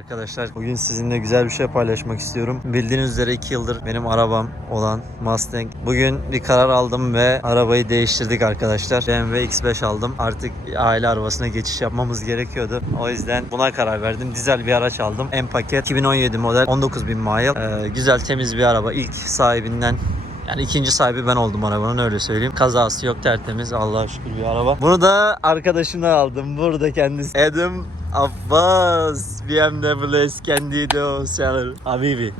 arkadaşlar. Bugün sizinle güzel bir şey paylaşmak istiyorum. Bildiğiniz üzere 2 yıldır benim arabam olan Mustang. Bugün bir karar aldım ve arabayı değiştirdik arkadaşlar. BMW X5 aldım. Artık aile arabasına geçiş yapmamız gerekiyordu. O yüzden buna karar verdim. Dizel bir araç aldım. M paket 2017 model 19.000 mile. Ee, güzel temiz bir araba. İlk sahibinden yani ikinci sahibi ben oldum arabanın öyle söyleyeyim. Kazası yok tertemiz Allah'a şükür bir araba. Bunu da arkadaşımdan aldım. Burada kendisi. Adam Abbas BMW Candido seller. Habibi.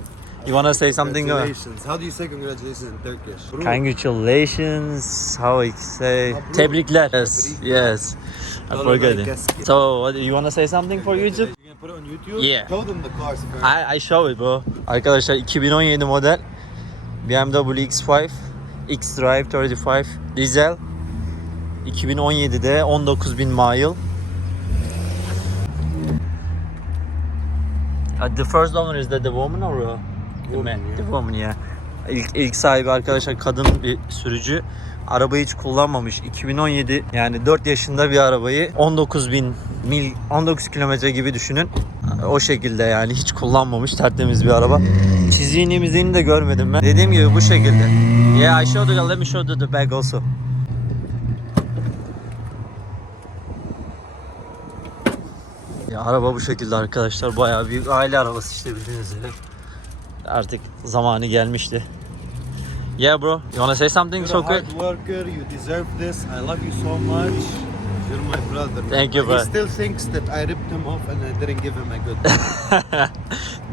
You wanna say something? Congratulations. How do you say congratulations in Turkish? Congratulations. How I say? Tebrikler. Yes. Yes. I forgot it. So, what, you wanna say something for YouTube? You can put it on YouTube? Yeah. Show them the cars. I, I show it bro. Arkadaşlar 2017 model BMW X5 X-Drive 35 dizel 2017'de 19.000 mile. Uh, the first owner is that the woman or uh, the Woman, man? yeah. The woman yeah. İlk, ilk sahibi arkadaşlar kadın bir sürücü. Arabayı hiç kullanmamış. 2017 yani 4 yaşında bir arabayı 19.000 mil 19 kilometre gibi düşünün. O şekilde yani hiç kullanmamış tertemiz bir araba. Çiziğini miziğini de görmedim ben. Dediğim gibi bu şekilde. Yeah I showed you. Let me show you the bag also. Ya araba bu şekilde arkadaşlar. Bayağı büyük aile arabası işte bildiğiniz üzere. Artık zamanı gelmişti. Yeah bro, you wanna say something You're so a hard quick? worker. You deserve this. I love you so much. You're my brother. Thank you, bro. He still thinks that I ripped him off and I didn't give him a good.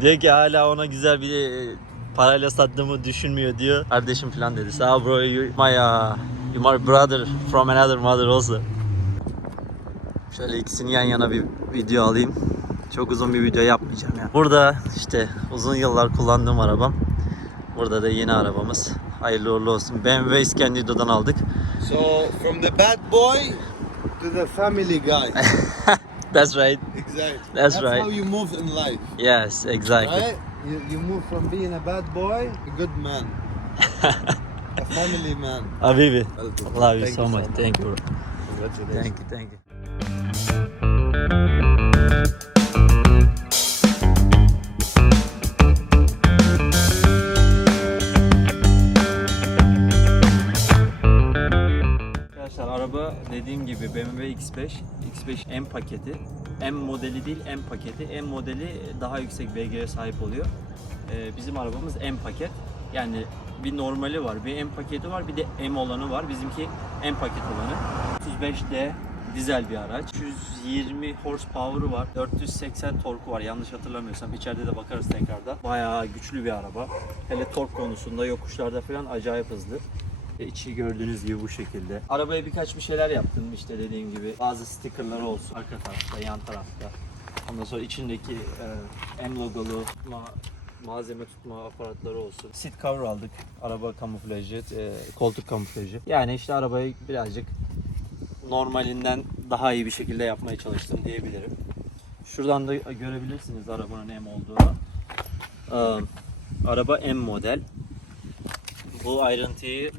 diyor ki hala ona güzel bir e, parayla sattığımı düşünmüyor diyor. Kardeşim falan dedi. Sağ bro, you my, uh, you my brother from another mother also. Şöyle ikisini yan yana bir video alayım. Çok uzun bir video yapmayacağım ya. Burada işte uzun yıllar kullandığım arabam. Burada da yeni arabamız. Hayırlı uğurlu olsun. BMW İskenderun'dan aldık. so from the bad boy to the family guy. That's right. exactly. That's right. how you move in life. Yes, exactly. Right? You, you move from being a bad boy, a good man, a family man. Habibi. Welcome. Love you so much. Thank you. Thank you, thank you. Araba dediğim gibi BMW X5, X5 M paketi. M modeli değil M paketi. M modeli daha yüksek beygire sahip oluyor. Ee, bizim arabamız M paket. Yani bir normali var, bir M paketi var, bir de M olanı var. Bizimki M paket olanı. 35D dizel bir araç. 120 horsepower'ı var. 480 torku var yanlış hatırlamıyorsam. İçeride de bakarız tekrardan. Bayağı güçlü bir araba. Hele tork konusunda yokuşlarda falan acayip hızlı. Ve içi gördüğünüz gibi bu şekilde. Arabaya birkaç bir şeyler yaptım işte dediğim gibi. Bazı stickerları olsun arka tarafta, yan tarafta. Ondan sonra içindeki e, M logolu ma- malzeme tutma aparatları olsun. Seat cover aldık. Araba kamuflajı, e, koltuk kamuflajı. Yani işte arabayı birazcık normalinden daha iyi bir şekilde yapmaya çalıştım diyebilirim. Şuradan da görebilirsiniz arabanın M olduğunu. Ee, araba M model. Bu ayrıntıyı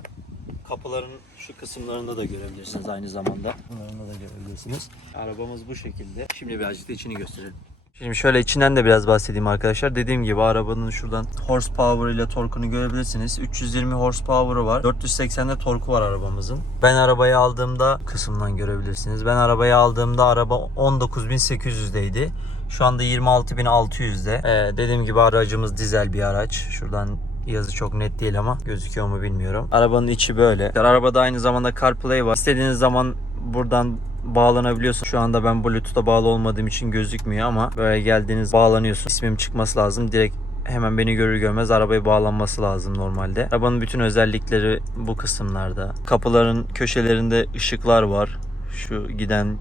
kapıların şu kısımlarında da görebilirsiniz aynı zamanda. Bunlarında da görebilirsiniz. Arabamız bu şekilde. Şimdi birazcık da içini gösterelim. Şimdi şöyle içinden de biraz bahsedeyim arkadaşlar. Dediğim gibi arabanın şuradan horsepower ile torkunu görebilirsiniz. 320 horsepower'ı var. 480'de torku var arabamızın. Ben arabayı aldığımda kısımdan görebilirsiniz. Ben arabayı aldığımda araba 19.800'deydi. Şu anda 26.600'de. Ee, dediğim gibi aracımız dizel bir araç. Şuradan yazı çok net değil ama gözüküyor mu bilmiyorum. Arabanın içi böyle. Arabada aynı zamanda CarPlay var. İstediğiniz zaman buradan bağlanabiliyorsun. Şu anda ben Bluetooth'a bağlı olmadığım için gözükmüyor ama böyle geldiğiniz bağlanıyorsun. İsmim çıkması lazım. Direkt hemen beni görür görmez arabaya bağlanması lazım normalde. Arabanın bütün özellikleri bu kısımlarda. Kapıların köşelerinde ışıklar var. Şu giden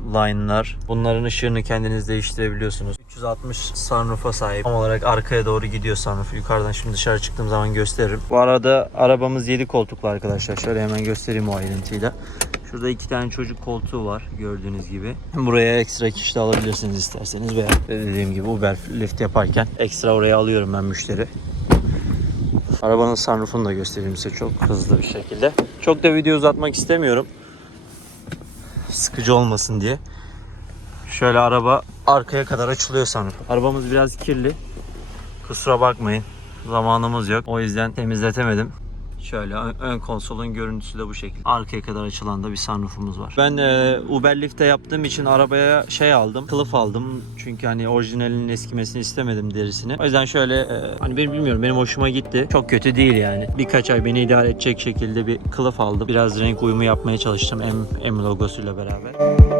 line'lar. Bunların ışığını kendiniz değiştirebiliyorsunuz. 360 sunroof'a sahip. Tam olarak arkaya doğru gidiyor sunroof. Yukarıdan şimdi dışarı çıktığım zaman gösteririm. Bu arada arabamız 7 koltuklu arkadaşlar. Şöyle hemen göstereyim o ayrıntıyla. Şurada iki tane çocuk koltuğu var gördüğünüz gibi. Buraya ekstra kişi de alabilirsiniz isterseniz veya dediğim gibi Uber lift yaparken ekstra oraya alıyorum ben müşteri. Arabanın sunroofunu da göstereyim size çok hızlı bir şekilde. Çok da video uzatmak istemiyorum sıkıcı olmasın diye. Şöyle araba arkaya kadar açılıyor sanırım. Arabamız biraz kirli. Kusura bakmayın. Zamanımız yok. O yüzden temizletemedim. Şöyle ön, konsolun görüntüsü de bu şekilde. Arkaya kadar açılan da bir sunroofumuz var. Ben e, Uber Lift'te yaptığım için arabaya şey aldım. Kılıf aldım. Çünkü hani orijinalinin eskimesini istemedim derisini. O yüzden şöyle e, hani benim bilmiyorum benim hoşuma gitti. Çok kötü değil yani. Birkaç ay beni idare edecek şekilde bir kılıf aldım. Biraz renk uyumu yapmaya çalıştım M, M logosuyla beraber.